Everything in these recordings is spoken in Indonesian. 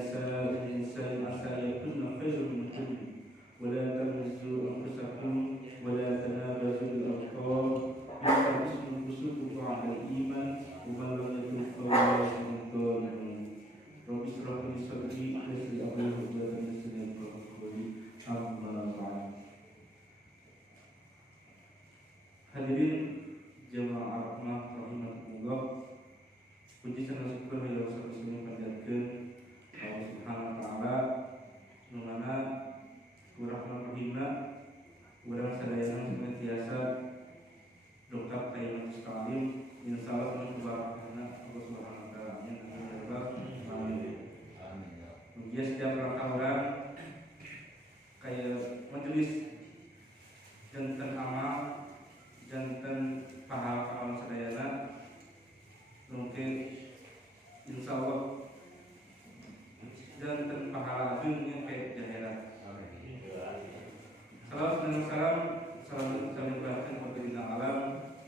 نساء الإنسان عسى يكون خير منكن ولا تلمزوا أنفسكم ولا تنابزوا بالألقاب بئس الاسم الفسوق بعد الإيمان ومن لم يتب فأولئك هم الظالمون رب اشرح لي صدري ويسر لي أمري واحلل عقدة من لساني يفقهوا قولي أما بعد. Hadirin jemaah rahmah rahimakumullah, puji sareng syukur ya Allah panjatkeun Allah Subhanahu wa taala nu mana kurahna rahimna urang sadayana senantiasa dongkap ka iman sekalian insyaallah penuh keberkahan Allah Subhanahu wa taala. Amin. Amin. Setiap langkah orang kayak majelis janten amal janten pahala sadayana mungkin insyaallah janten pahala agung kayak jahera. Salam berkah kepada bintang alam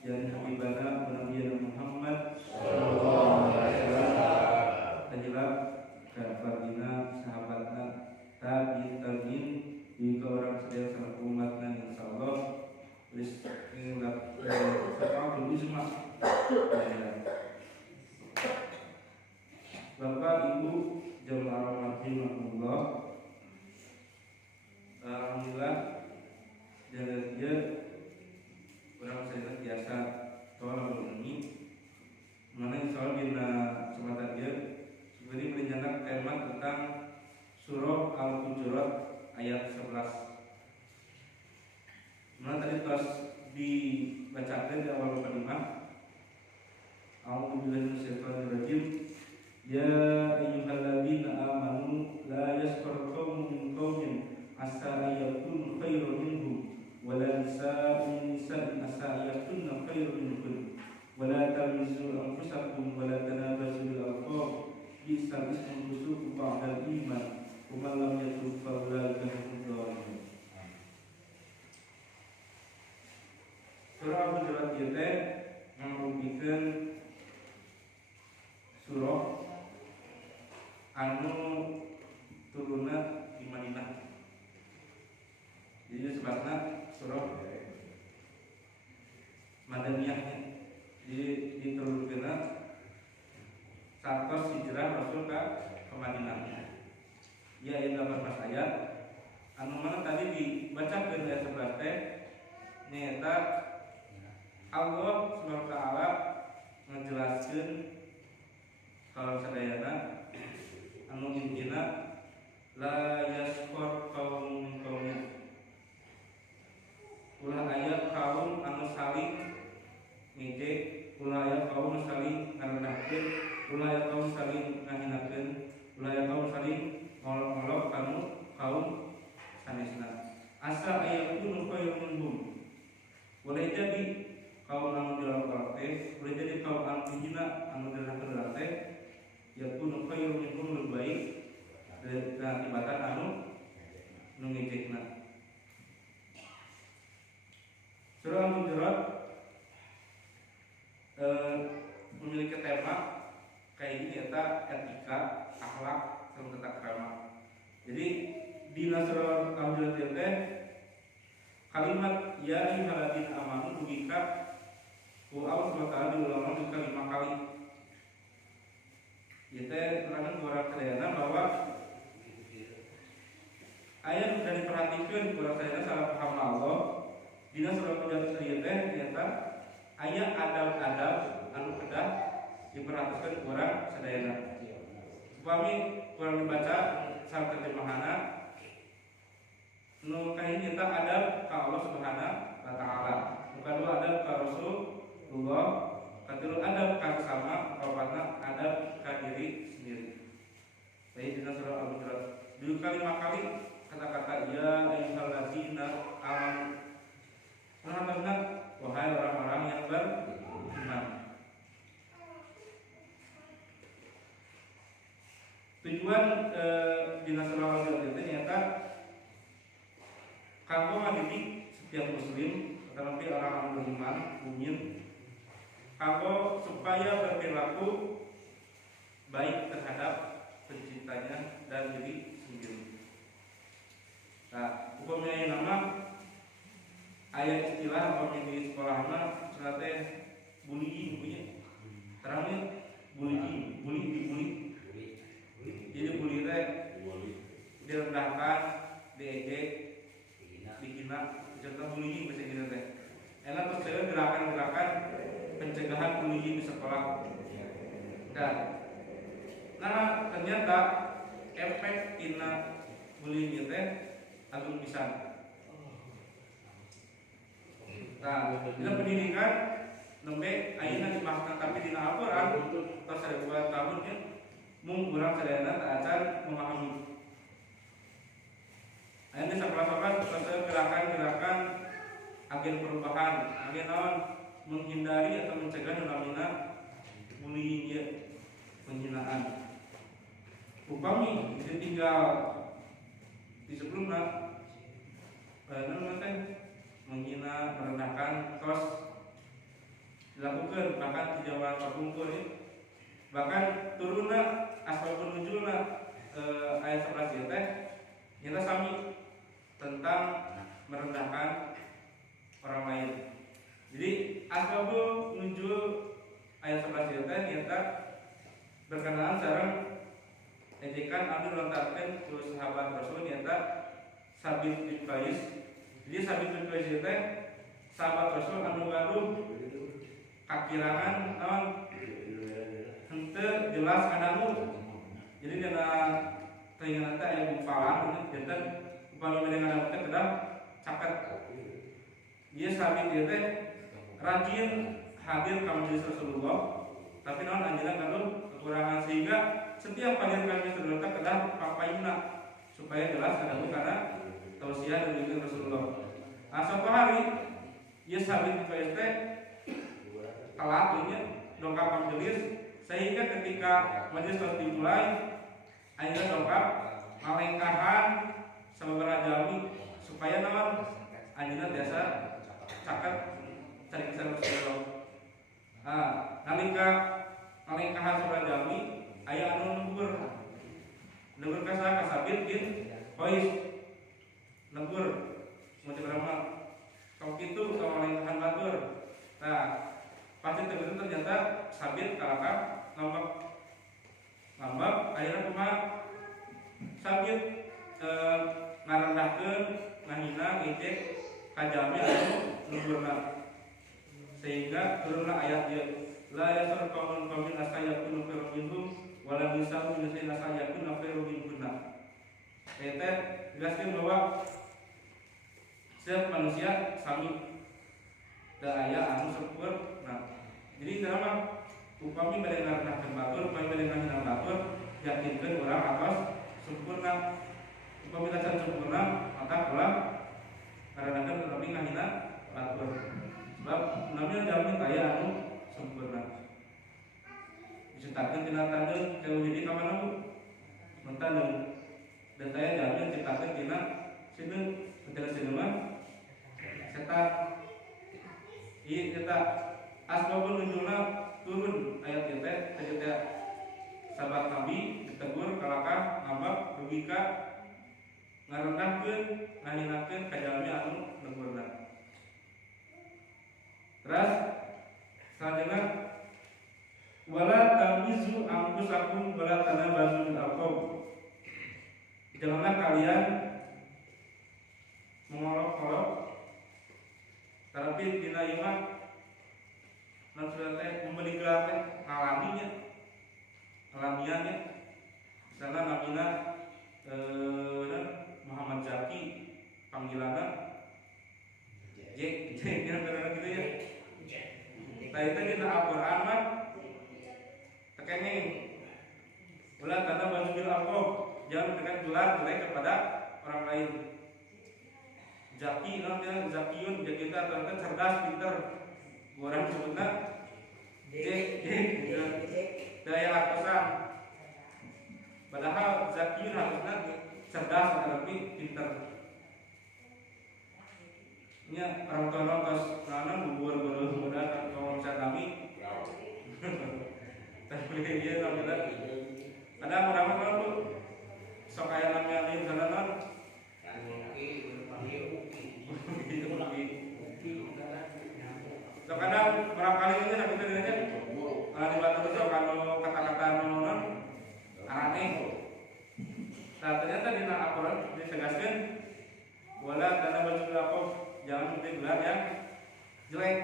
yang habibana Nabi Muhammad sallallahu alaihi wasallam tajilah kafarina sahabatna tabi'in di orang sedaya sanak umatna insyaallah Bapak Ibu jemaah rahimahullah, alhamdulillah dia orang saya biasa tolong ini mana insyaallah dina kesempatan dia sebenarnya merencanakan tema tentang surah Al-Hujurat ayat 11. Mana tadi pas dibacakan di awal kalimat A'udzubillahi minasyaitonirrajim. Ya ayyuhalladzina amanu la yaskhar qaumun min qaumin asa ayyakunu khairan minhum wa la nisa'un min nisa'in asa ayyakunna khairan minhum wa la talmizu anfusakum wa la tanabazu bil alqab bi'sal ismul fusuq ba'dal iman wa man lam yatub fa ulaika humud dhalimun. Surah Al-Hujurat kita merupakan surah anu turunna di Madinah. Jadi sebabnya surah Madaniyah. Jadi diturunkan saat hijrah Rasul ke Madinah. Ya ayat 18 ayat. Anu mana tadi dibacakan ayat 11 teh nyata Allah Subhanahu wa taala menjelaskan kalau sadayana anu intina la yaskhar qaumun min qaumin. Ulah aya kaum anu saling ngejek, ulah aya kaum saling ngarendahkeun, ulah aya kaum saling ngahinakeun, ulah aya kaum saling ngolok-ngolok kanu kaum sanesna. Asa ayakunu khairum minhum. Boleh jadi kaum anu dilakon teh, boleh jadi kaum anu hina anu dilakon teh yakunu khairum minhum lebih baik dari tibatan anu nu ngejekna. Surah Al-Hujurat memiliki tema kayak gini yaitu etika, akhlak, serta tata krama. Jadi di surah Al-Hujurat teh kalimat ya ayyuhalladzina amanu dugika ku Allah Subhanahu wa taala diulang juga 5 kali. Kita menerangkan kepada kalian bahwa ayat sudah diperhatikan kepada kalian salah paham Allah. Dina surah Al-Hujurat teh ternyata ayat adab-adab anu kedah diperhatikan kepada sadayana. Upami kurang dibaca salah terjemahana nu kain kita adab ka Allah Subhanahu wa taala. Kedua adab ka Rasulullah, ketiga adab ka sesama, keempatnya adab ka diri sendiri. Baik dina surah Al-Hujurat 5 kali kata-kata ya ayyuhalladzina amanu. Menandakan wahai orang-orang yang beriman. Tujuan dina surah Al-Hujurat itu ternyata kanggo ngadidik setiap muslim, tetapi orang beriman, mukmin, kanggo supaya berperilaku baik terhadap penciptanya pada diri sendiri. Nah, hukumnya nama ayat istilah hukum di sekolahnya berarti bullying punya. Terangnya bullying, dibully. Jadi bully teh direndahkan, diejek, dihina, contoh bullying bahasa Inggris teh. Enak terus saya gerakan-gerakan pencegahan bullying di sekolah. Dan nah ternyata efek tina bullying teh agung pisan. Nah, dalam pendidikan nembe ayeuna dibahaskan tapi dina Al-Qur'an tos 2000 tahun ya mung urang sadayana teu acan memahami. Ayeuna sakelas-kelas tos gerakan-gerakan agen perubahan, agen naon menghindari atau mencegah namina bullying ya, penghinaan. Upami tinggal di sebelumnya menghina, merendahkan, tos dilakukan bahkan di Jawa terkumpul ya. Bahkan turunna asbabun nuzulna ayat 11 teh nyata sami tentang merendahkan orang lain. Jadi asbabun nuzul ayat 11 teh nyata berkenaan sareng ejekan anu lontarkeun ku sahabat Rasul nyata Sabit bin Qais. Jadi Sabit bin Qais teh sahabat Rasul anu gaduh kakirangan naon henteu jelas kadamu. Jadi dina teuingan teh aya gumpalan janten upami mendengar teh kedah caket. Ieu Sabit ieu teh rajin hadir ka majelis Rasulullah, tapi naon anjeunna gaduh kekurangan sehingga setiap hadir ka majelis Rasulullah kedah papaina supaya jelas kadamu karena tausiah dari Rasulullah. Nah, suatu hari ieu Sabit bin Qais teh telat ini dongkap majelis sehingga ketika majelis telah dimulai akhirnya dongkap malengkahan sababaraha jalmi supaya naon anjeunna biasa caket cari kesan Rasulullah. Nah, nalika malengkahan sababaraha jalmi aya anu negur ka saha ka Sabit bin Qais negur macam berapa kalau gitu kalau malengkahan batur. Nah, pasti ternyata Sabit kalahkan ngambek akhirnya kumaha Sabit ngarendahkeun ngahina ngejek kajami anu nuburna sehingga turunlah ayat dia la yasur qaumun qaumin asayakun khairum minhum wala bisamu yusin asayakun khairum minhunna. Eta jelaskeun bahwa setiap manusia sami teu aya anu sempurna. Jadi kenapa upami mendengar batur, upami mendengar batur, yakinkan orang atas sempurna. Upami tacan sempurna, maka pulang karena tetapi ngahina batur. Sebab namanya jamin kaya anu sempurna. Diciptakan tina tandeung keu jadi ka mana bu? Mentandeung. Dan saya jamin diciptakan tina sineung, tina sineung mah setan. Ieu eta asbabun nuzulna turun ayat teh ketika sahabat Nabi ditegur kalakah ngambek dugika ngarendahkeun ngahinakeun ka jalmi anu negurna. Terus selanjutnya wala tamizu anfusakum wala tanabazu bil alqab. Janganlah kalian mengolok-olok tapi dina iman dan sudah teh membeli gelar teh ngalaminya, alamiannya. Misalnya namina Muhammad Zaki, panggilannya Jack gitu ya. Nah itu kita Al-Quran mah tekengeng. Ulah kata bajubil alqab, jangan tekan gelar jelek kepada orang lain. Zaki, namanya Zakiyun, jadi kita ternyata cerdas, pinter. Orang sebutnya daya lakosan. Padahal Zakiyun harusnya cerdas tetapi pinter. Nya orang tua kos nanam bubur muda kalau misalnya kami. Tapi dia namanya ada orang-orang tuh Nah ternyata di Al-Quran ditegaskan wala tanda baju lakof, jangan mengikuti gelar yang jelek.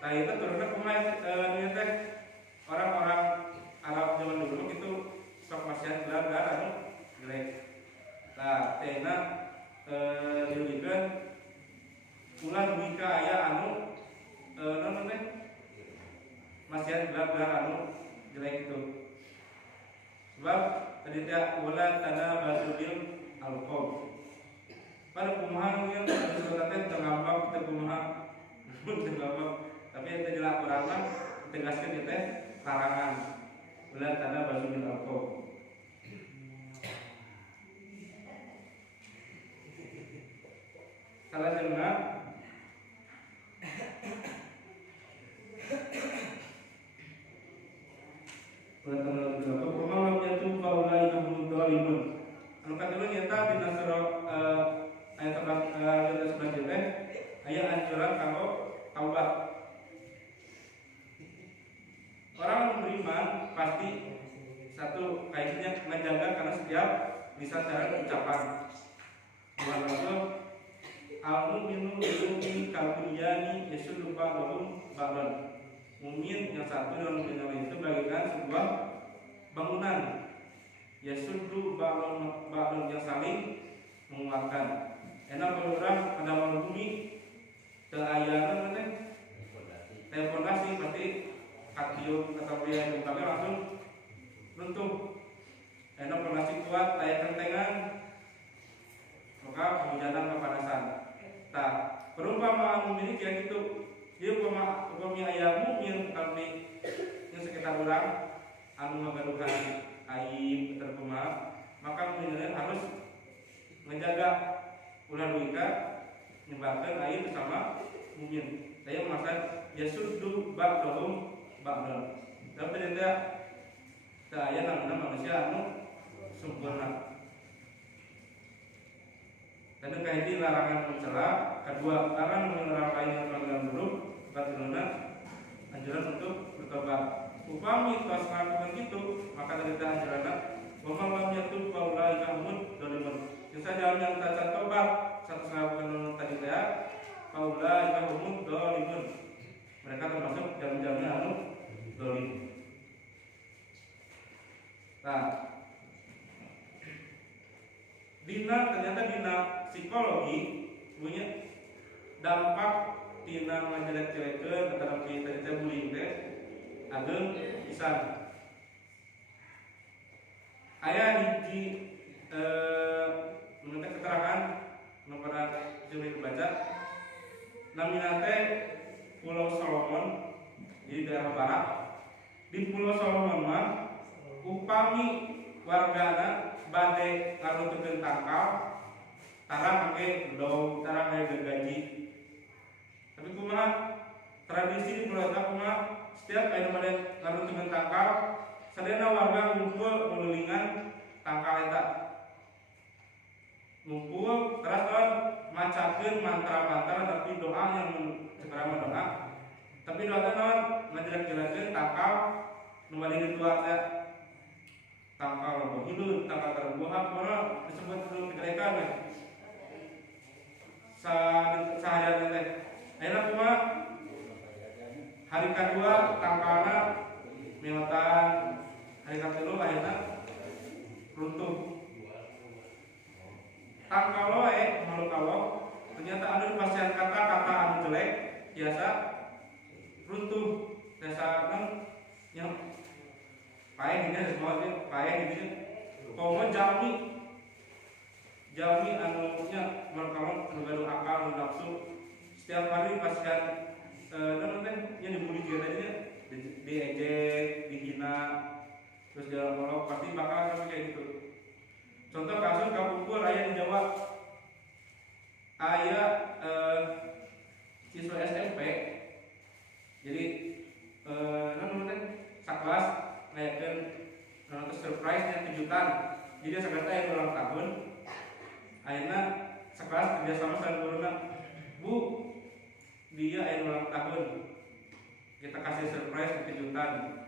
Nah itu turunnya pemain ternyata orang-orang Arab zaman dulu itu sok masih gelar-gelar anu jelek. Nah tena diujikan ulah duika aya anu non teh masih gelar-gelar anu jelek itu. Sebab tadi tidak wala tanda basulil alqab. Pada kumaha yang disebutkan tergambar kita kumaha tergambar, tapi itu jelas Quran mah tegaskan itu larangan wala tanda basulil alqab. Salah dengar anu kadulu nyata dina surah ayat 11 teh aya anjuran kanggo taubat. Orang yang beriman pasti satu kaidahnya menjaga karena setiap lisan dan ucapan. Tuhan Rasul al-mu'minu bil-mu'min kal-bunyani yashuddu ba'dhum ba'dan. Mukmin yang satu dan mukmin yang lain itu bagaikan sebuah bangunan. Yasuddu ba'dun yang saling menguatkan. Enak kalau orang ada bumi ke ayanan teh fondasi pasti katium atau dia yang tapi langsung runtuh. Enak fondasi kuat kayak kentengan maka kehujanan kepanasan. Nah, perumpamaan mukmin kayak gitu. Dia upami aya mukmin tapi yang sekitar orang anu ngagaduhan aib terkumat, maka mukmin harus menjaga ulah duika nyebarkan aib sama mukmin. Saya maksud yasuddu ba'dhum ba'dan. Tapi tidak saya namanya manusia anu sempurna. Dan kayak larangan mencela, kedua larangan melarang lain yang pelanggaran buruk, ketiga anjuran untuk bertobat. Upami tos ngelakukan gitu, maka terjadi anjuran bahwa lam yatub faulaika humud dzalimun. Bisa jalan yang tak tobat satu ngelakukan tadi ya, faulaika humud dzalimun. Mereka termasuk jalan-jalannya anu zalim. Nah, ternyata dina psikologi punya dampak tina ngajelek-jelekeun atau kita bullying teh ageng pisan. Aya hiji menurut keterangan nu pernah jeung baca namina teh Pulau Solomon di daerah barat. Di Pulau Solomon mah upami wargana bade ngarutukeun tangkal tarang make dong, tarang aya gergaji. Tapi kumaha tradisi di Pulau eta kumaha setiap aya bade ngarutukeun tangkal sadayana warga ngumpul menulingan tangkal eta. Ngumpul terus macakeun mantra-mantra tapi doa yang sekarang doa. Tapi doa teh naon ngajelek-jelekeun tangkal nu bade ditua teh. Tangkal hidup, tangkal terbuah, mana disebut belum dikrekan ya. Seharian teh, akhirnya cuma hari kedua tangkalna miotan, hari kedua akhirnya runtuh. Tangkal wae makhluk Allah, ternyata ada pasien kata-kata anu jelek biasa runtuh. Desa yang paeh ini semua itu paeh ini komo jami anunya mereka menggaduh akal nafsu setiap hari pasien namanya yang dibully juga tadinya diejek dihina terus dalam molok pasti bakal kayak gitu. Contoh kasus kapungkur aya di Jawa aya siswa SMP jadi namanya sakelas ngayakeun nonton surprise nya kejutan. Jadi sakerta yang ulang tahun ayeuna sekelas kerja sama sareng guruna. Bu, dia yang ulang tahun. Kita kasih surprise kejutan.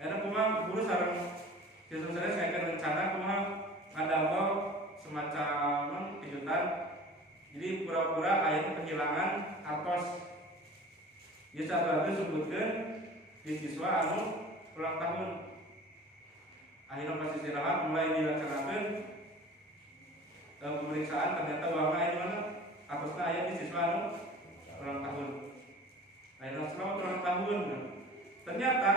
Ayeuna kumaha guru sareng siswa saya ngayakeun rencana kumaha Jadi pura-pura aya kehilangan artos. Ieu sabaraha disebutkeun di siswa anu ulang tahun. Akhirnya pas istirahat mulai dilaksanakan pemeriksaan, ternyata uangnya aya di mana? Artosna aya di siswa anu ulang tahun. Akhirnya selamat ulang tahun. Ternyata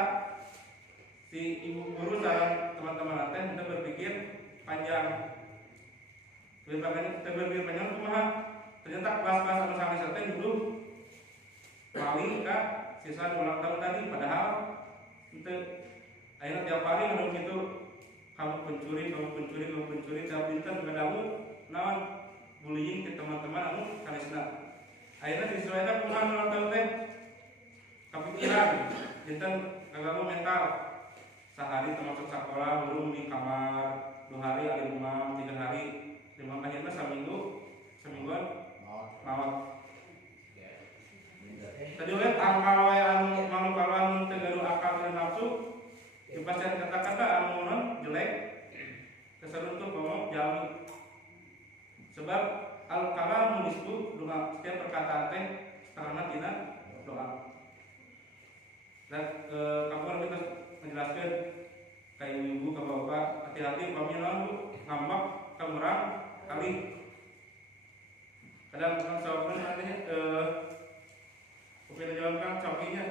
si ibu guru sareng teman-teman teh kita berpikir panjang. Berpikir panjang kumaha? Ternyata kelas-kelas anu sanes teh dulu paling ka siswa ulang tahun tadi, padahal itu akhirnya tiap hari anu kitu kamu pencuri tiap pinter ngadawu naon bullying ke teman-teman anu sanesna. Akhirnya siswa eta kumaha ulang tahun teh kepikiran dinten kaganggu mental. Sehari termasuk sekolah belum di kamar, 2 hari ada rumah, 3 hari 5 akhirnya semingguan maot. Tadi oleh tanggal wae anu malu kaluan teu gaduh akal dan nafsu, dipastian kata-kata anu non jelek, keseruntuh ngomong jami. Sebab al kalamu nisbu doa, setiap perkataan teh setengahna tina doa. Dan kamu kita menjelaskan kayak ibu ke bapak, hati-hati upami naon ngambak kamerang kali. Kadang kan sahabat nanti kita jalankan cokinya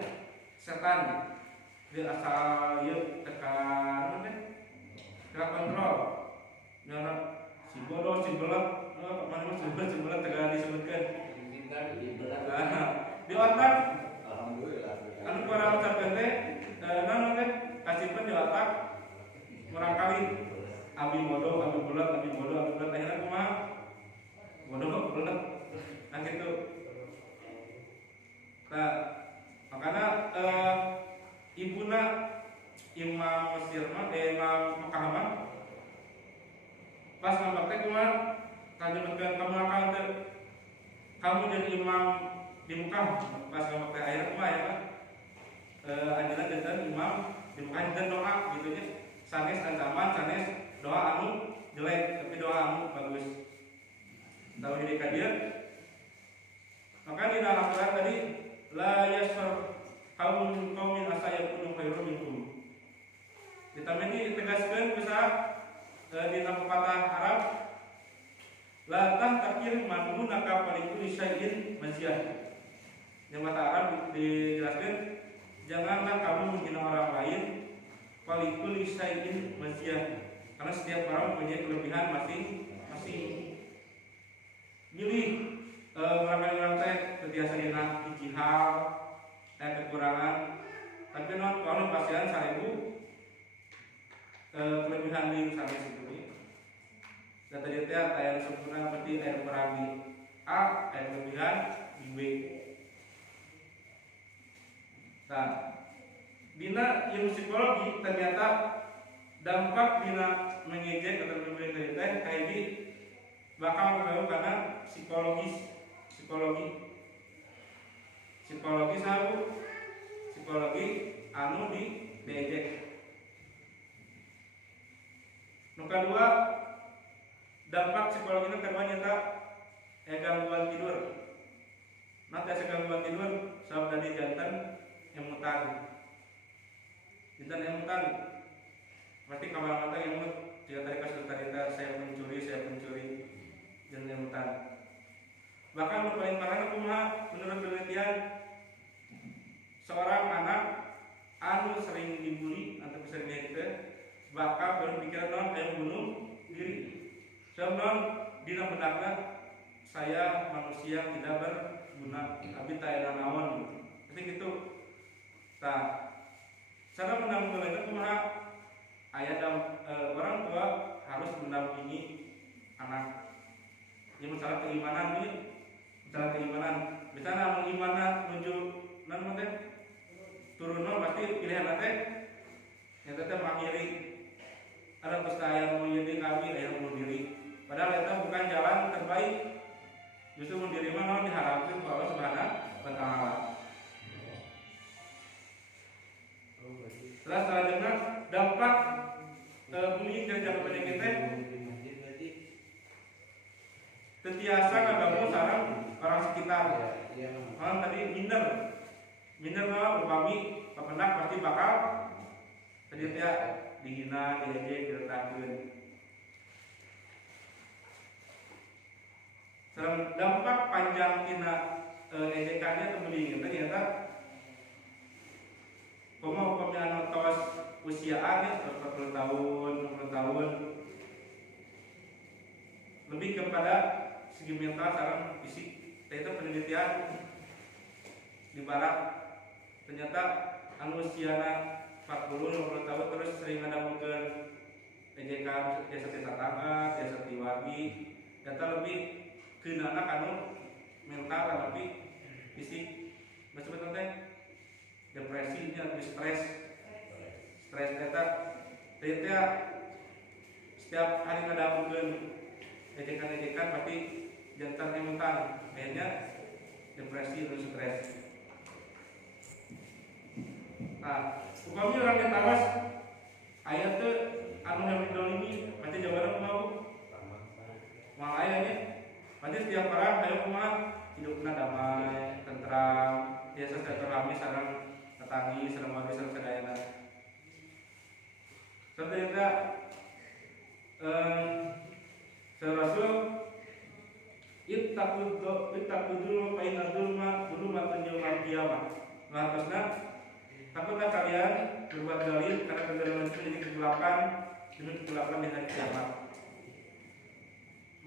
setan dia asal yuk tekan kontrol nyara si bodoh si belak mana si belak tekan disebutkan di otak anu para ucapan teh naon teh kasihkan di otak merangkali abi bodoh abi belak akhirnya kumaha bodoh belak nah gitu. Nah, makanya ibuna Imam Mesir Imam Mekah mah pas ngambak teh kumaha kanjengkeun kamu akan teh kamu jadi imam di Mekah pas ngambak teh akhirnya kumaha ya anjeunna dinten imam di Mekah dinten doa gitu nya sanes ancaman sanes doa anu jelek tapi doa anu bagus. Tahu jadi ka dieu maka di dalam Al-Qur'an tadi la yasfar qaumin asa yakunu khairum minhum. Ditameni tegaskeun bisa dina pepatah Arab la tahtakir man hunaka falikul syai'in maziyah. Yang kata Arab dijelaskan janganlah kamu menghina orang lain falikul syai'in maziyah. Karena setiap orang punya kelebihan masing-masing. Milih orang teh terbiasa dina hiji hal kekurangan tapi non kalau pasien 1000 kelebihan di sanes itu dan tadi teh aya sempurna seperti air perabi A air kelebihan di B. Nah dina ilmu psikologi ternyata dampak dina mengejek atau memberi teh kayak ini bakal berpengaruh karena psikologi sabu psikologi anu di diejek. Nu kadua dampak psikologi nu kedua nyata gangguan tidur. Nanti gangguan tidur sabab tadi jantan emutan. Jantan emutan pasti kamar mata emut. Jika tadi kasus tadi saya pencuri jantan emutan. Bahkan yang paling parah kumaha menurut penelitian seorang anak anu sering dibully atau sering gitu bakal berpikiran non kayak bunuh diri. Sebab non dina benakna saya manusia tidak berguna tapi tak ada naon gitu. Gitu. Nah, cara mendampingi itu kumaha ayat orang tua harus mendampingi anak. Ini masalah keimanan nih. Masalah keimanan, misalnya mengimanan menuju non teh turun pasti pilihan teh yang teh mengakhiri ada pestaya menjadi kami yang bunuh diri. Padahal itu bukan jalan terbaik. Justru bunuh diri mah diharapkan Allah Subhanahu wa taala. Selanjutnya dampak bullying dari jangka pendek teh tetiasa kaganggu jadi dia dihina, diejek, direndahkeun. Sareng dampak panjang tina ejekannya teu meuli ternyata komo upami anu tos usiaan ya 40 tahun, 60 tahun lebih kepada segi mental sareng fisik. Ternyata penelitian di barat ternyata anu usiana 40 tahun terus sering ngadamukeun ejekan tiasa ti tetangga, tiasa ti wargi, data lebih keunana anu mental lebih fisik. Maksudna teh depresi nya lebih stres eta setiap hari ngadamukeun ejekan pasti jantan mental akhirnya depresi atau stres. Nah, upami orang ditawas aya teu anu yang mendolimi pasti jawaban mau mal aya nya. Pasti setiap orang aya kumaha hidupna damai, tentram, biasa silaturahmi sareng tetanggi, sareng warga, sareng sadayana. Ternyata Rasul ittaqudul fa inna dzulma dzulumatun yaumil qiyamah. Maksudna takutlah kalian berbuat zalim karena kezaliman itu menjadi kegelapan demi kegelapan di hari kiamat.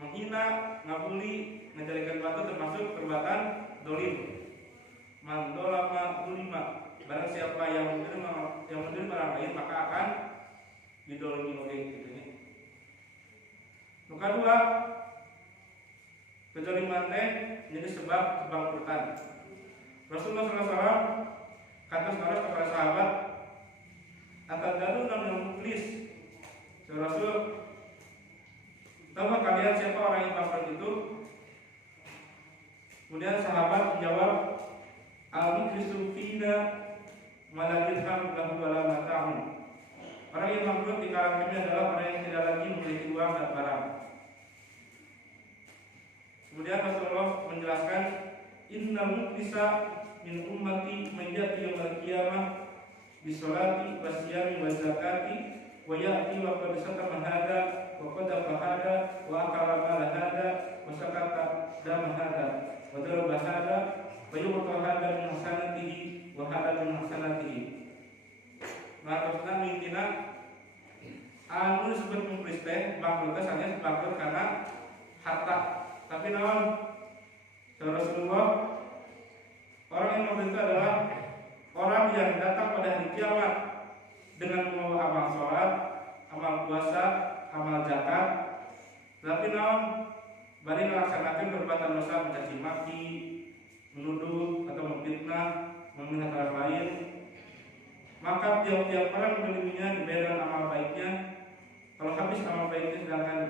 Menghina, ngabuli, ngejadikan batu termasuk perbuatan dolim. Man dolama dzulima. Barang siapa yang mendolim orang lain maka akan didolimi oleh gitu nih. Nuka dua, kezaliman teh menjadi sebab kebangkrutan. Rasulullah SAW kata kepada sahabat, "Atadruna minal muflis?" Rasul, tahukah kalian siapa orang yang bangkrut itu? Kemudian sahabat menjawab, "Al-muflisu fina la dirham lahu wala mata'un." Orang yang bangkrut di kalangan kami adalah orang yang tidak lagi memiliki uang dan barang. Kemudian Rasulullah menjelaskan, "Innal muflisa min ummati man ya'ti yaumil qiyamah bi sholati wa siyami wa zakati wa ya'ti wa qad satama hada wa qadafa hada wa akala mala hada wa sakata dama hada wa daraba hada wa yu'ta hada min hasanatihi wa hada min hasanatihi." Maka maksudna intina anu disebut muflis teh bangkrut teh sanes bangkrut karena harta. Tapi naon? Rasulullah, orang yang bangkrut itu adalah orang yang datang pada hari kiamat dengan membawa amal sholat, amal puasa, amal zakat. Tapi naon? Bari melaksanakan perbuatan dosa mencaci maki, menuduh atau memfitnah, memihak orang lain. Maka tiap-tiap orang mendoliminya dibayar dengan amal baiknya. Kalau habis amal baiknya sedangkan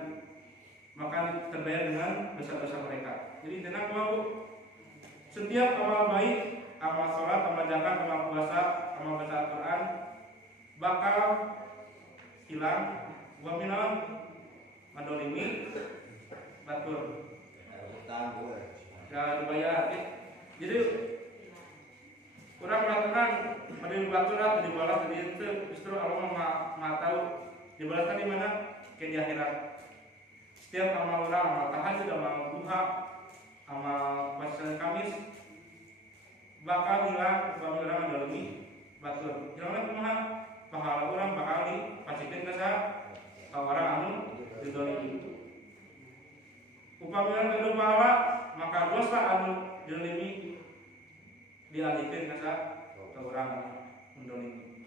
maka terbayar dengan dosa-dosa mereka. Jadi tenang mau setiap amal baik, amal sholat, amal zakat, amal puasa, amal baca Al-Quran bakal hilang. Wa minan mendolimi batur. Jangan dibayar. Jadi kurang mengatakan mendolimi batur atau dibalas tadi itu justru Allah Maha tahu dibalaskan di mana? Ke di akhirat. Setiap amal orang, amal tahajud, amal duha, amal puasa Kamis bakal hilang apabila orang mendolimi batur. Jangan kumaha pahala orang bakal dipacikeun ka orang anu didolimi. Upami orang teu pahala, maka dosa anu didolimi dialihkeun ka orang mendolimi.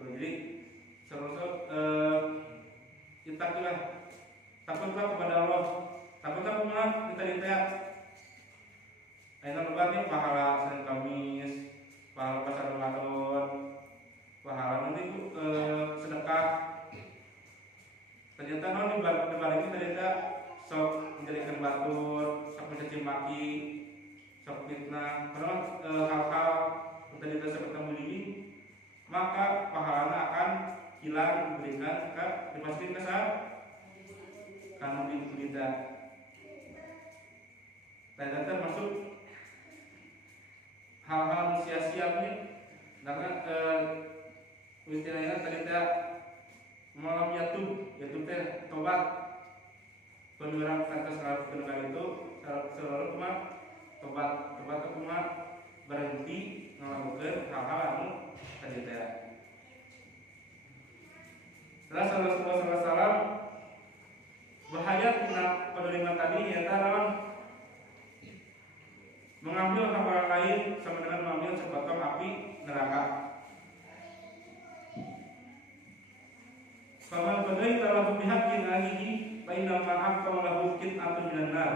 Jadi itakilah, takutlah kepada Allah, takutlah kumaha kita ayeuna loba nih pahala Senin Kamis, pahala puasa Ramadan, pahala nanti sedekah. Ternyata non dibalik ternyata sok menjadikan batur, sok mencaci maki, sok fitnah, karena hal-hal ternyata seperti ini, maka pahalanya akan hilang diberikan dipastikan ke saat kamu diberikan. Ternyata termasuk hal-hal sia-sia ini, karena istilahnya tadi teh malam yatub teh tobat penurang kata selalu itu selalu cuma tobat itu cuma berhenti melakukan hal-hal anu tadi teh. Terus Rasulullah SAW bahaya tina penerimaan tadi yaitu lawan mengambil hal lain sama dengan mengambil sepotong api neraka. Faman qadaita lahu bihaqqin ahihi fa inna ma'aka lahu qit'atun minan nar.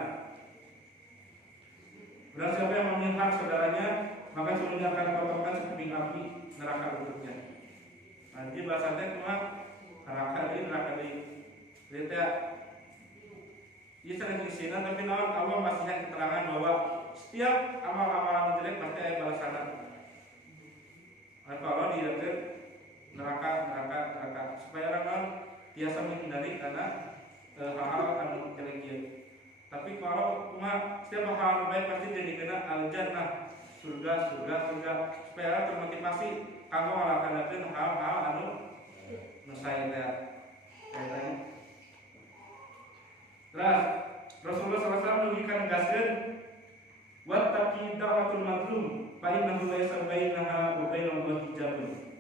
Barang siapa yang mengambil hak saudaranya, maka sungguhnya akan potongkan sekeping api neraka untuknya. Nanti bahasanya cuma neraka di jadi ia sering isinan, tapi namun Allah masih keterangan bahwa setiap amal-amal jelek pasti ada balasan. Maka Allah diatur neraka supaya orang biasa menghindari karena hal-hal anu jelek. Tapi kalau cuma setiap hal baik pasti jadi kena al-jannah, surga supaya termotivasi kamu melakukan hal-hal anu nusaya teh. Terus Rasulullah SAW memberikan gaskeun wattaqi da'watul mazlum fa innahu laysa bainaha wa bainallahi hijabun.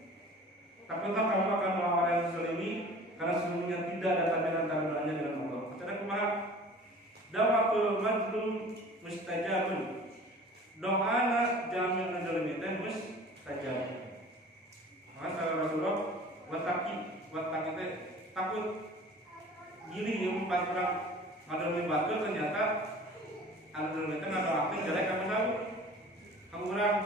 Takutlah kamu akan melawan yang zalimi karena sesungguhnya tidak ada tabir antara doanya dengan Allah. Maksudnya kumaha? Da'watul mazlum mustajabun. Doana jamin zalimi teh mustajab. Maka Rasulullah wattaqi teh takut gini yang pas orang ngadolmi batur ternyata ngadolmi itu ngadol aktif jelek kamu tahu kamu orang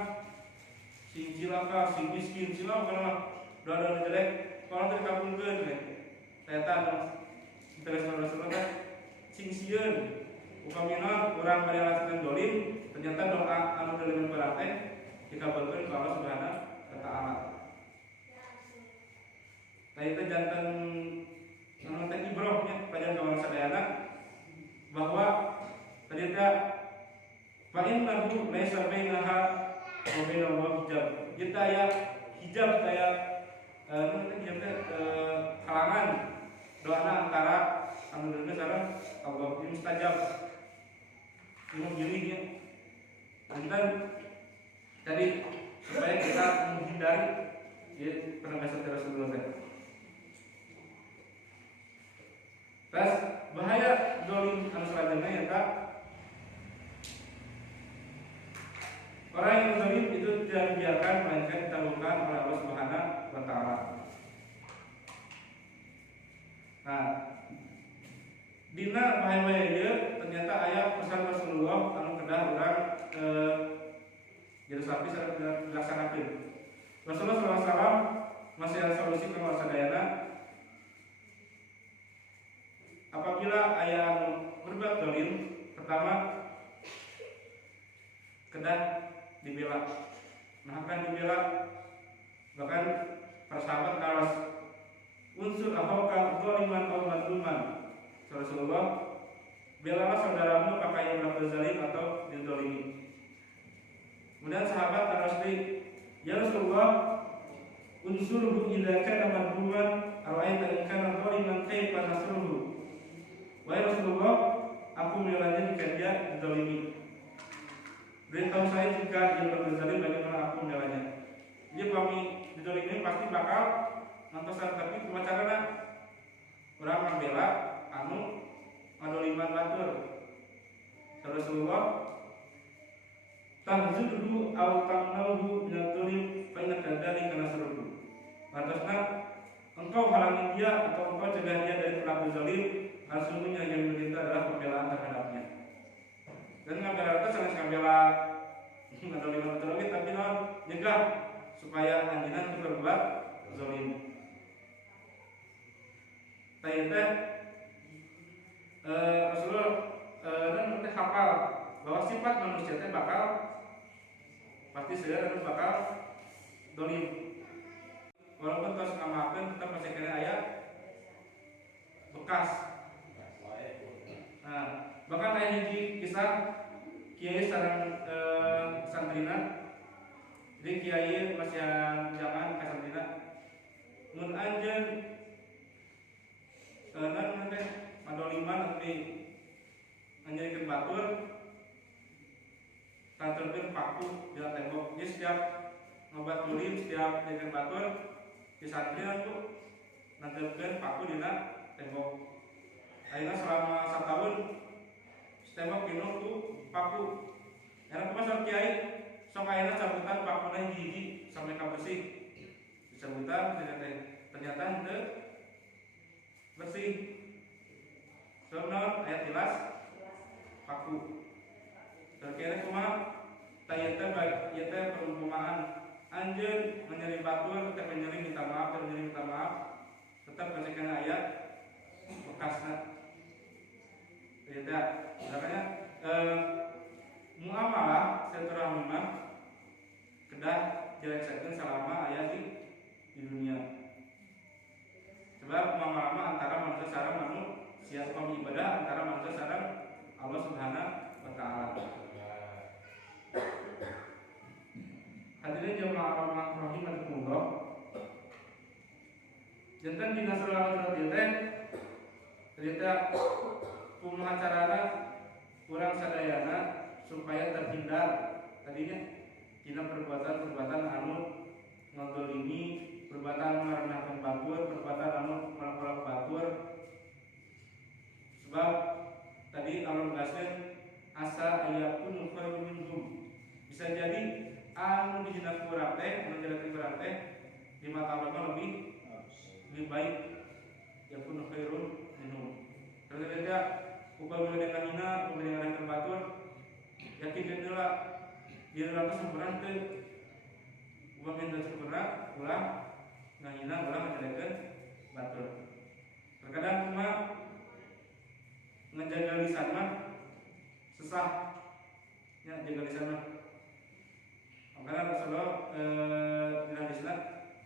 sing cilaka, sing miskin, silau kalau doa jelek kalau terkabulkan ternyata terus Rasulullah sing sieun ukamina orang berrelasikan dolim ternyata doa anu dolim berarti dikabulkan ke Allah Subhanahu wa Ta'ala. Nah itu jantan mengenai ibrohnya pada kawan sadayana bahwa ternyata fa'innahu laisa bainaha wa bainallahi hijab. Kita ya hijab kayak halangan doa antara alhamdulillah sekarang Allah mustajab ilmu dirinya. Dan tadi supaya kita menghindari penegasan Rasulullah tadi. Terus bahaya dolim anu selanjutnya ya Kak. Orang yang dolim itu tidak dibiarkan melainkan ditaklukkan oleh Allah Subhanahu wa Ta'ala. Nah, dina bahaya ieu ternyata aya pesan Rasulullah anu kedah urang jadi sapi sareng dilaksanakeun. Rasulullah SAW masih ada solusi ke sadayana. Apabila ayah berbuat dolim, pertama kedah dibela, akan dibela, bahkan para sahabat kalas unsur ahauka doliman atau madluman. Rasulullah, belalah saudaramu apakah yang berbuat zalim atau didolimi. Kemudian sahabat Rasul, ya Rasulullah, unsurhu idza kana madluman aw aita in kana doliman kaifa nasruhu. Wahai Rasulullah, aku membelanya jika dia dizalimi. Beritahu saya jika dia berbuat zalim bagaimana aku membelanya. Jadi kami dizalimi pasti bakal nontosan, tapi cuma caranya orang membela anu ngadoliman batur. Rasulullah tahzudhu aw tamnauhu min adh-dhalim fa inna kadzalika nasruhu. Maksudnya engkau halangi dia atau engkau cegah dia dari perlaku zalim, sesungguhnya yang diminta adalah pembelaan terhadapnya. Dan ngambil itu sangat ngambela ngadoliman betul tapi non nyegah supaya anjinan itu berbuat zalim. Tayyidah Rasulullah dan nanti hafal bahwa sifat manusia itu bakal pasti sadar dan bakal dolim. Walaupun terus ngamakan tetap masih kena ayat bekas. Nah, bahkan ayat hiji kisah kiai sareng santrina. Jadi kiai masih jangan ke santrina. mun anjeun nan teh madoliman tapi anjeun batur tanterkeun paku di tembok. Jadi setiap ngobatulin setiap dengan batur di santri tuh nanterkeun paku dina tembok. Ayeuna selama 1 tahun tembok pinuh tuh paku. Enak mah kiai sok ayeuna cabutan pakuna hiji sampai ka bersih. Dicabutan ternyata henteu bersih. Soalnya ayat tilas paku. Terkira kumaha tayata baik yata perumpamaan anjeun menyeri batur teh menyeri minta maaf tetap kasihkan ayat bekasna. Tayata makanya muamalah silaturahmi mah kedah dilaksanakeun selama aya di dunia. Sebab muamalah mah antara manusia sareng manusia ibadah antara manusia sareng Allah Subhanahu wa taala. Hadirin jamaah rahimakumullah. Janten dina surah teh cerita kumaha carana urang sadayana supaya terhindar tadinya dina perbuatan anu ngadzalimi, perbuatan merendahkan batur, perbuatan anu melak batur. Sebab tadi Allah mengasih asa ayakun khairun minhum. Bisa jadi anu dijina kurang teh, menjadi kurang teh di mata Allah lebih baik yakun khairun minhum. Ternyata upama dengan hina, dengan batur yakin deula diri urang sempurna teu upama minta sempurna ulah ngahina ulah ngajelekeun batur. Terkadang cuma ngejaga lisan mah susah ya, jaga lisan mah. Makanya Rasulullah di hadisnya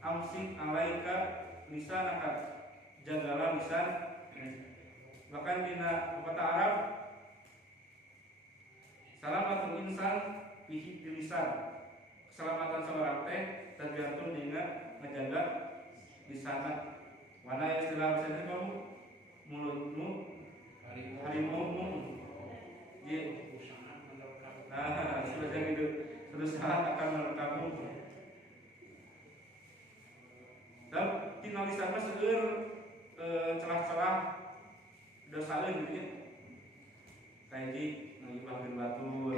amsik alaika lisanaka, jagalah lisan. Bahkan dina pepatah Arab salamatul insan bihi lisan, keselamatan seorang teh tergantung dengan menjaga lisanna. Wana istilah bahasa kamu mulutmu harimaumu. Ye, nah sudah gitu terus akan merekatmu. Dan tina lisan mah seueur celah-celah dosaeun gitu ya. Kayak di ngibahkeun batur.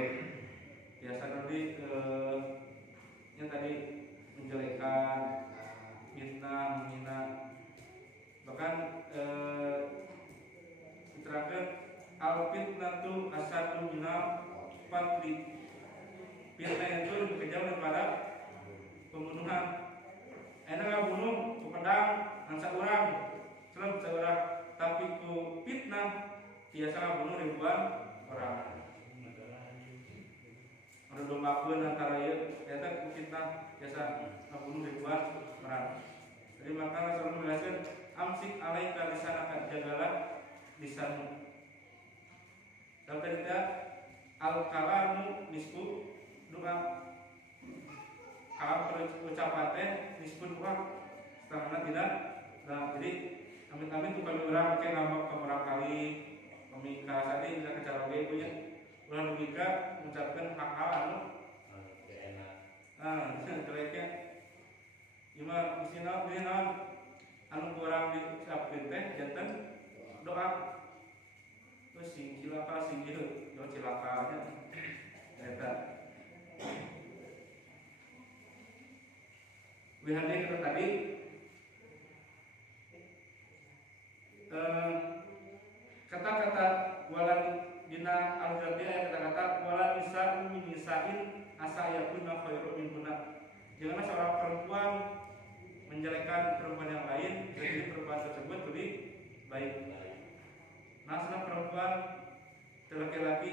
Biasa nanti nya tadi menjelekkan, fitnah, menghina. Bahkan diterangkan al-fitnatu asyaddu minal qatli. Fitnah itu lebih kejam daripada pembunuhan. Enak ngabunuh ku pedang ngan saurang, celep saurang, tapi ku fitnah biasa ngabunuh ribuan orang. Anu dombakeun antara ieu eta ku fitnah biasa ngabunuh ribuan orang. Jadi maka Rasulullah menjelaskan amsik alaika lisanaka, jagalah lisanmu. Dan kedua al-kalamu nisfu doa. Kalam ucapan teh nisfu doa, setengahna tidak. Nah, jadi amit-amit tuh kalau orang kayak ngambek keberapa kali memika tadi bisa kecaroge punya ulah memika mengucapkan hak-hak anu enak. Nah, jeleknya ima bisina anu kurang diucapkeun teh janten doa. Terus sing cilaka sing ieu, yo cilakanya eta. Wihande kita tadi kata-kata walan dina al-jabiyah kata-kata walan nisa'un min nisa'in asa yakunna khairu minhunna. Janganlah seorang perempuan menjelekkan perempuan yang lain, jadi perempuan tersebut lebih baik. Nah, perempuan laki-laki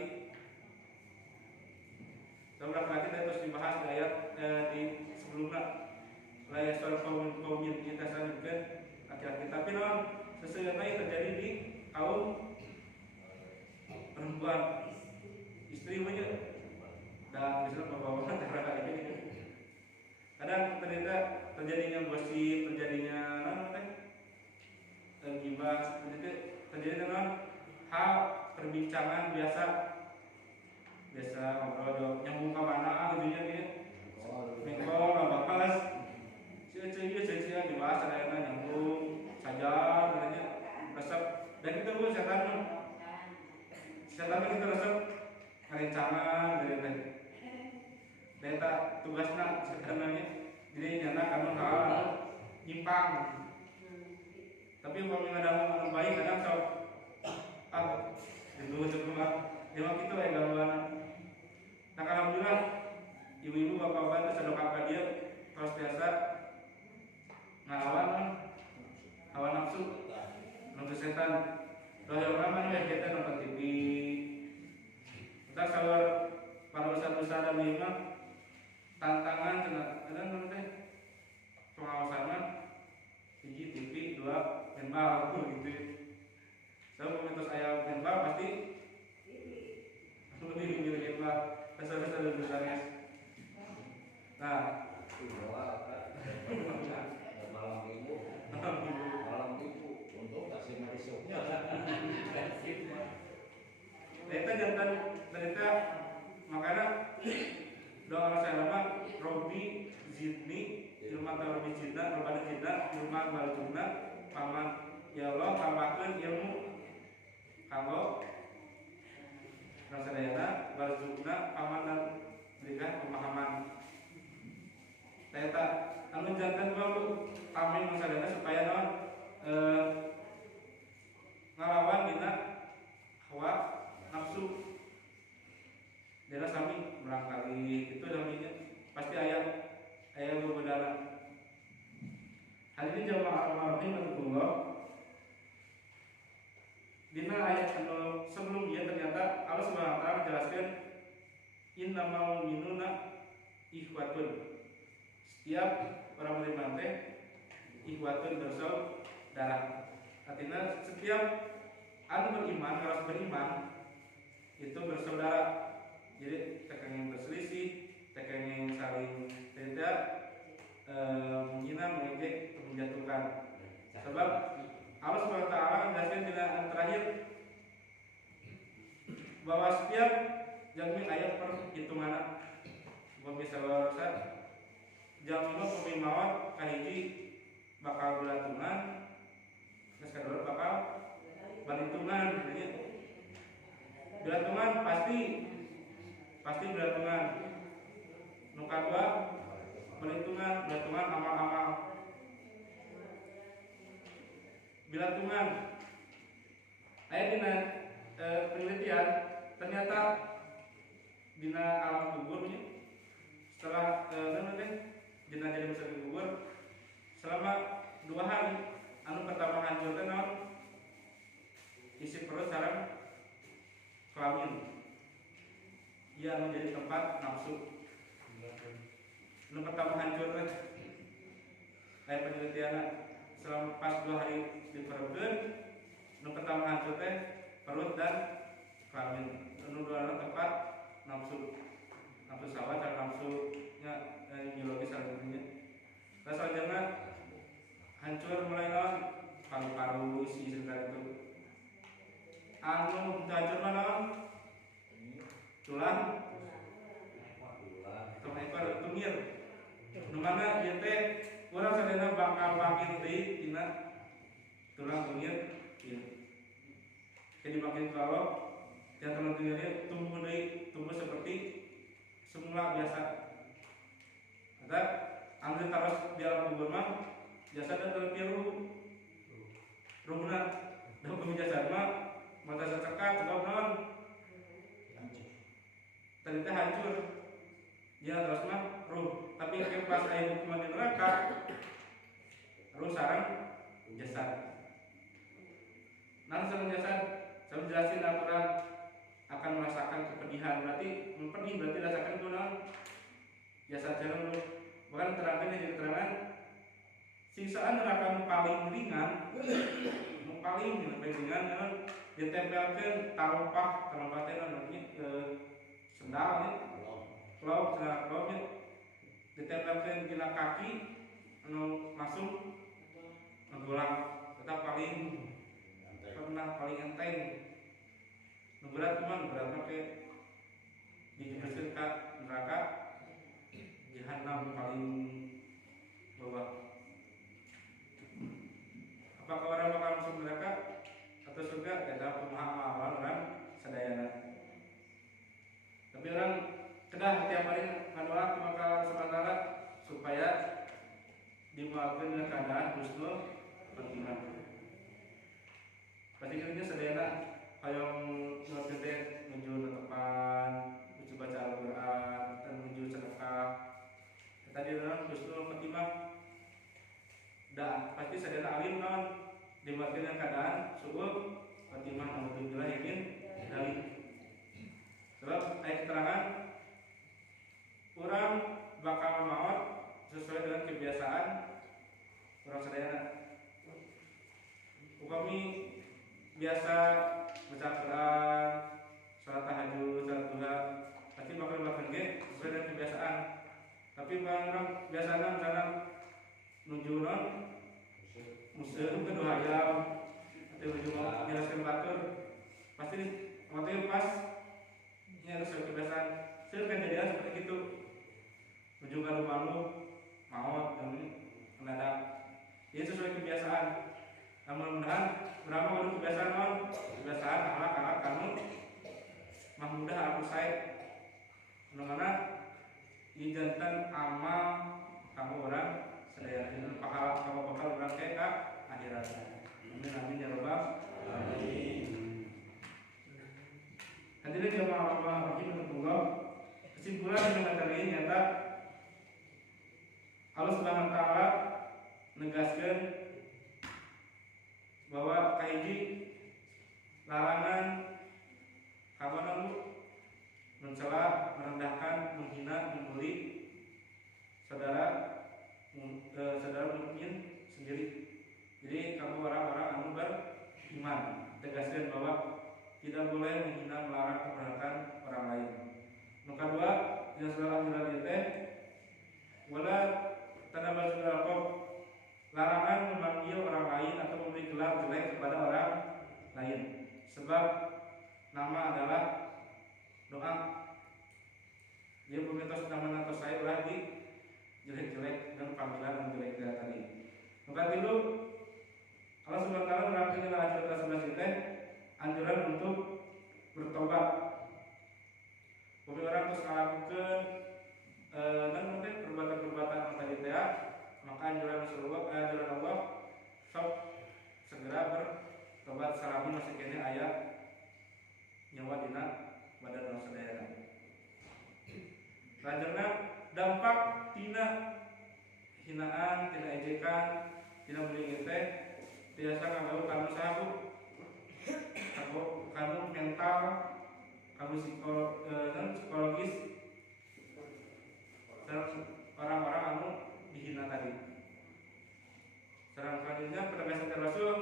laki-laki terus dibahas di ayat di sebelumnya. Layak kaum kita sanjutkan laki-laki, tapi non sesuatu yang terjadi di kaum perempuan istri punya dan misalnya bapak-bapak terhadap ini kadang ternyata terjadinya gosip, terjadinya jadi teman hal perbincangan biasa ngobrol nyambung ke mana gitu nya mengkol bakas cuy dibahas ada nyambung saja katanya resep dan itu bu setan kita resep rencangan dari tadi data tugasnya sebenarnya jadi nyana kamu hal nyimpang tapi kalau ada baik kadang sok itu sebelum dia gitu ya gangguan. Nah alhamdulillah ibu-ibu bapak-bapak sedekah dia terus biasa ngelawan hawa nafsu setan. Roh orang ya kita nonton TV. Kita sawar para besar-besar dan lima tantangan ada nanti pengawasannya hiji TV 2 menbal gitu. Saya komentar saya menbal pasti lebih menbal besar-besar dan besarnya. Nah, malam minggu untuk kasih marisuknya. Kita jantan cerita makanya doa saya lama Robi Zidni ilmu Robi Zidna Robani Zidna ilmu Balcuna paman ya Allah tambahkan ilmu kalau Rasadayana Balcuna paman dan berikan pemahaman. Saya tak anu jantan baru kami Rasadayana supaya non ngelawan dina hawa nafsu daerah sami barangkali itu namanya pasti ayat berbeda. Hal ini jamaah rahimahullah dina ayat sebelum dia ternyata Allah Subhanahu wa taala menjelaskan innamal mu'minuna ikhwatun. Setiap orang beriman teh ikhwatun bersaudara. Artinya setiap anu beriman harus beriman itu bersaudara. Jadi tekan berselisih, tekan saling tidak menghina, mengejek, menjatuhkan. Sebab Allah Subhanahu wa taala menjelaskan di ayat terakhir bahwa setiap jami ayat perhitungan bagi sawarsa jamino pemimawat kahiji bakal belatungan, kedua bakal balitungan. Jadi belatungan pasti belatungan. Nuka dua belatungan amal-amal. Belatungan. Ayat dina penelitian ternyata dina alam kubur nih setelah jenazah jadi besar kubur selama 2 hari. Anu pertama hancur teh naon? Isi perut sareng kelamin. Ia menjadi tempat nafsu. Anu pertama hancur teh kayak penelitian selama pas 2 hari diperutkeun. Anu pertama hancur teh perut dan kelamin. Anu dua tempat nafsu sawat dan nafsunya biologis selanjutnya. Terus selanjutnya hancur mulai naon paru-paru isi sekitar itu. Anu hancur mana? Tulang ekor tumir. Nu mana ieu teh urang sadayana bakal bangkit deui tina tulang tumir ieu. Jadi makin kalau yang tulang tumirnya tumbuh seperti semula biasa. Ada anu taros di alam kubur mah jasa dan terpiru rumuna dan pemijasa mah mata secekat sebab non ternyata hancur dia terus mah ruh tapi pas ayat hukuman di neraka ruh sarang jasad. Nah sarang jasad saya menjelaskan Al-Quran akan merasakan kepedihan berarti rasakan itu non jasad jalan ruh bahkan terangkan jadi keterangan siksaan neraka paling ringan ditempelkan tarumpah teh namanya sendal nih klopnya ditempelkan kena kaki anu masuk nggolang tetap paling pernah paling enteng. Nu berat mah ke dijelaskeun ka neraka jahanam paling bawah. Apakah orang bakal masuk neraka atau surga? Eta kumaha amalan orang sadayana. Tapi orang kedah tiap hari ngadoa maka sementara supaya dimuatkeun dengan keadaan husnul khotimah. Pasti kiranya sadayana hayang nuju teh menuju netepan, menuju baca Al-Qur'an, dan menuju sedekah. Tadi dalam husnul khotimah dah pasti sadayana alim naon dimuatkeun dengan keadaan suul khotimah naudzubillah yakin dari sebab ayat keterangan orang bakal maut sesuai dengan kebiasaan orang sadayana. Upami biasa baca Quran, salat tahajud, salat duha, pasti bakal melakukan sesuai dengan kebiasaan. Tapi orang biasanya misalnya nuju non museum ke dua jam atau nuju jelaskan batur, pasti waktu pas ini harus sesuai kebiasaan. Saya kan jadinya seperti itu. Nuju malu-malu, maut dan mendadak. Ini sesuai kebiasaan. Namun mudah-mudahan berapa waduh kebiasaan non? Kebiasaan akhlak kamu mah mudah aku saya. Mana di jantan amal kamu orang sedaya pahala kamu bakal orang ke akhiratnya. Amin ya rabbal alamin. Hadirin jamaah rahimakumullah. Kesimpulan dari materi ini nyata Allah Subhanahu wa taala negaskeun bahwa kahiji larangan kawanan mencela, merendahkan, menghina, membuli saudara mukmin sendiri. Jadi kamu orang-orang anu beriman, tegaskan bahwa tidak boleh menghina, melarang, memperhatikan orang lain. Yang kedua, yang salah kita wala tanabazul alqab, larangan memanggil orang lain atau memberi gelar jelek kepada orang lain. Sebab nama adalah doa. Dia bermitos nama atau saya lagi jelek-jelek dan panggilan yang jelek tadi. Maka itu Allah Subhanahu wa taala menerangkan dalam ayat 11 itu anjuran untuk bertobat. Bagi orang terus melakukan dan mungkin perbuatan-perbuatan yang tadi teh, maka anjuran Allah sok segera bertobat salami masih kene ayat nyawa dina badan sadayana. Lanjutna dampak tina hinaan, tina ejekan, tina bullying teh biasa ngagaul kamu sahabu, kamu mental, kamu psikologis dan orang-orang anu dihina tadi. Selanjutnya penegasan Rasul,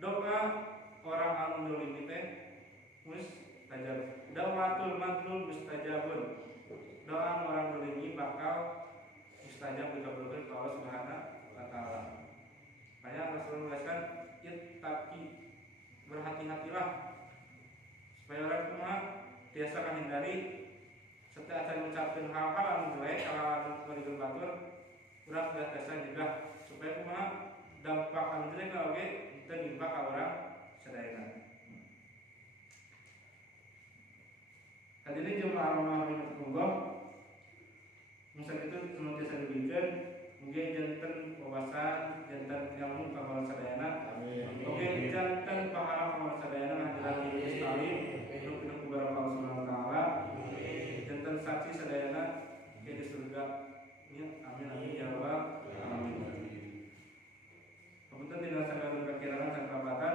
doa orang anu dolimi teh mustajab. Doatul madlul mustajabun. Doa orang dolimi bakal mustajab dikabulkan oleh Allah Subhanahu wa taala. Banyak Rasul menuliskan ittaqi, berhati-hatilah supaya orang kumaha biasa menghindari setiap akan mengucapkan hal-hal anu jelek kalau beri batur urang sudah biasa juga supaya kumaha dampak anu jelek oge teu nimpa ka urang sadayana. Hadirin jemaah rahimakumullah, masa itu senantiasa diberikan mungkin jantan wawasan, jantan ilmu kamal sadayana. Oke, jantan pahala kamal sadayana hadirat di Islam untuk kebarokah Allah Subhanahu wa taala. Jantan saksi sadayana di surga. Amin ya rabbal alamin. Kemudian tidak sangat berkirakan dan perabatan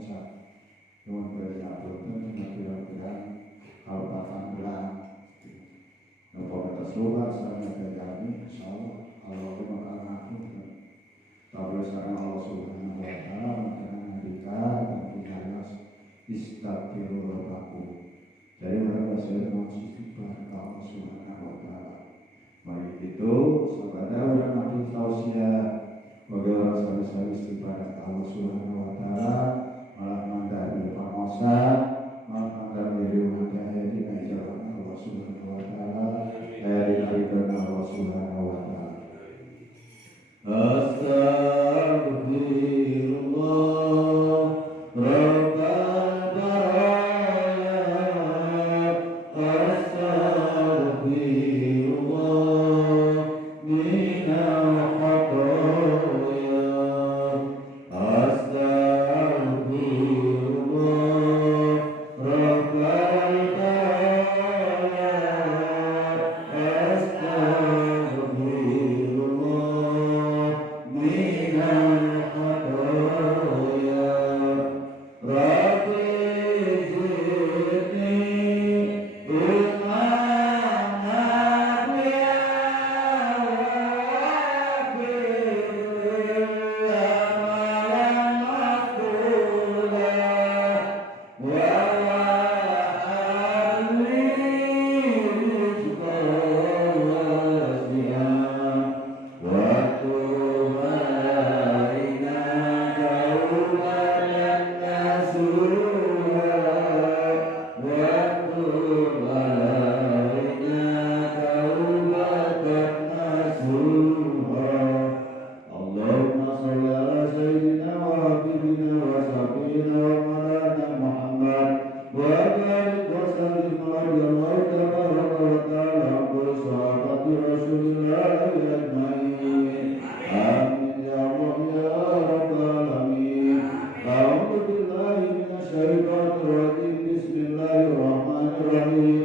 puncak. Nuhun berjapunten kira-kira kalpatan bulan. Napa surat sareng kami insyaallah Allah bakal ngapunten. Tapi sareng Allah Subhanahu wa taala makanan hadikan dan istighfar rabbakum. Jadi mereka saya mengistighfar Allah Subhanahu wa taala. Mari itu saudara orang mati tausiah bagi orang sari-sari istighfar Allah Subhanahu wa taala malah mandari pamosa malah mandari rumah di jalan Allah Subhanahu wa taala dari ridho Allah Subhanahu wa taala. Astagfirullah Rabbal baraya Astagfirullah minal khataya Astagfirullah Rabbal baraya Astagfirullah minal khataya Rabbi zidni ilman nafi'an Allahumma sholli ala sayyidina wa habibina wa syafiina wa maulana Muhammad wa barik wa sallim radhiyallahu tabaraka wa ta'ala an kulli sahabati Rasulillah ajmain. Amin ya Allah ya rabbal alamin. A'udzu billahi minasy syaithanir rajim. Bismillahirrahmanirrahim.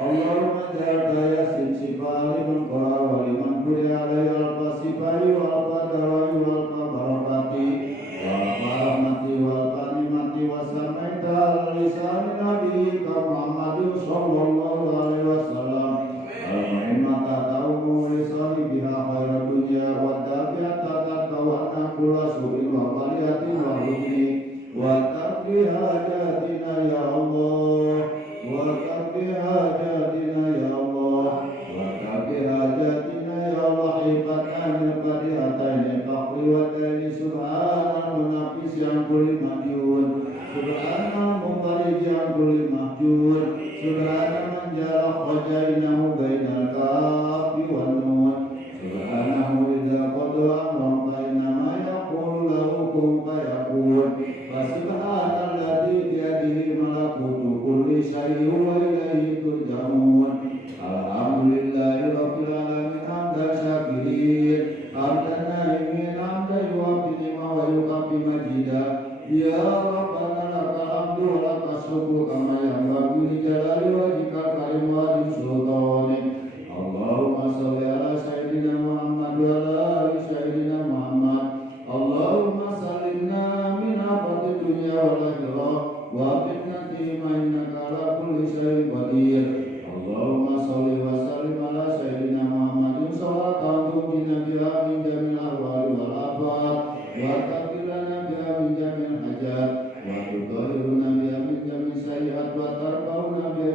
Allahumma ja'alna yasin sifali man qara wa liman quri alaihi al-fasifai wa al-fadawai wa al-barakati wa al-rahmati wa al-kalimati wa samaita al-lisan nabi Muhammadin sallallahu alaihi wasallam al-muhimmata ta'umu lisani biha khairat dunya wa tabi'ata tatawana kula su'in wa qaliyatin wa hudni wa taqdi hajatina ya Allah wa taqdi hajatina ya Allah wa taqdi hajatina ya Allah ibatan qadiyatan faqri wa tani subhanal munafis yang kulli madyun subhanal muqtarij yang kulli mahjur subhanal man jara khajainahu bainal kafi wan nun subhanahu idza qada amran fa innama yaqulu lahu kun fayakun wa subhanalladzi biyadihi malakutu kulli syai'in wa ilaihi turja'un. Alhamdulillahi rabbil alamin hamdan syakirin hamdan naimin hamdan yuwafi ni'ma wa yukafi majida ya rabbana lakal hamdu wa lakal syukru kama yanbaghi li jalali wajhikal karim wa li sultanik. Allahumma sholli ala sayyidina Muhammad wa ala ali sayyidina Muhammad. Allahumma salimna min afati dunya wal akhirah wa fitnatima innaka ala kulli syai'in qadir. Allahumma sholli wa sallim ala sayyidina Muhammadin sholatan tu'mina biha min jamil ahwali wal afat wa taqilana biha min jamil hajat wa tutahhiruna biha min jamil sayyi'at wa tarfa'una biha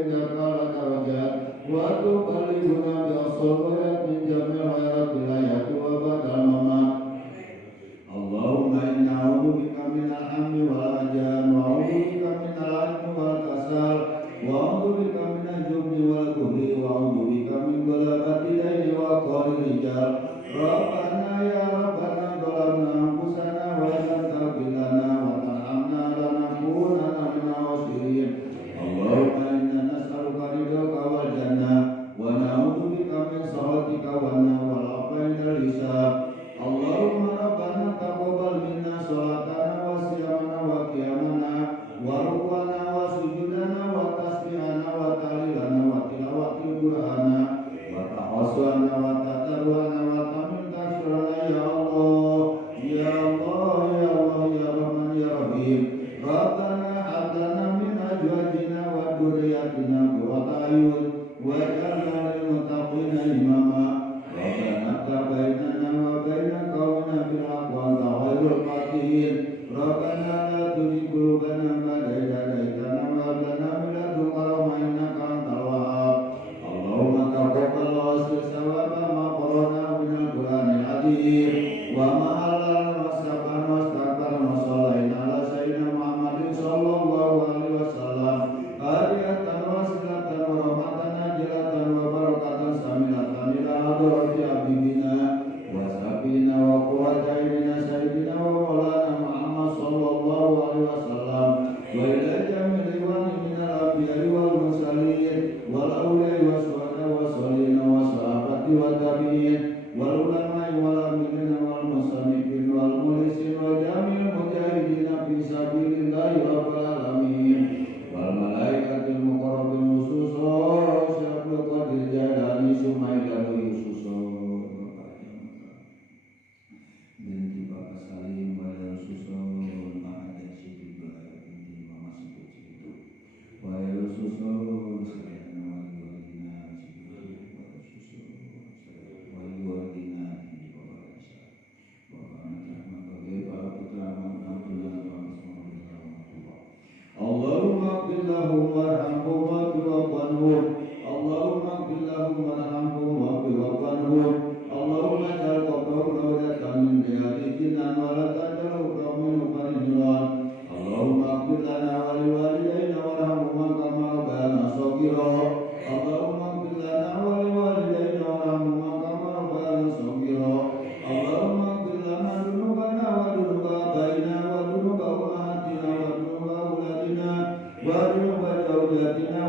wa ma'alan wa saban wa stakbar wa salain ala sayyidina Muhammadin sallallahu alaihi wasallam hadiyatan wa silatan wa rahmatan ajilatan wa barakatan samilatan ila hadrati abidina wa sabina wa quwwataina sayyidina wa maulana Muhammad sallallahu alaihi wasallam wa ila jamil ikhwani minal anbiya'i wal mursalin wal awliya'i wa syuhada wa salihin wa sahabati wa tabi'in wal ulama'i wal amilin wal musannifin wal mulisin wa jamil mujahidin fi sabilillahi rabbil alamin wal malaikatil muqarrabin khususan syabul qadir jalani sumaidahu khususan binti Bapak Salim wa khususan ma'adat sidil bala binti Mama Sebut itu wa khususan sayyidina walidina sidil wa khususan walidina di Bapak Isa Bapak Rahman bagi para putra Alhamdulillah Allahumma qillahum warhamhum wa'fiwa'anhum Allahumma qillahum warhamhum wa'fiwa'anhum Allahumma ja'al qabrahum rawdatan min riyadil jinan wa la taj'alhu qawmin farijlan Allahumma qil lana wa liwalidayna warhamhuma kama rabbayana shaghira Allahumma qil lana wa liwalidayna warhamhuma kama rabbayana shaghira Allahumma qil lana dunubana wa dunuba abaina wa dunuba ummahatina wa dunuba auladina wa dunuba zawjatina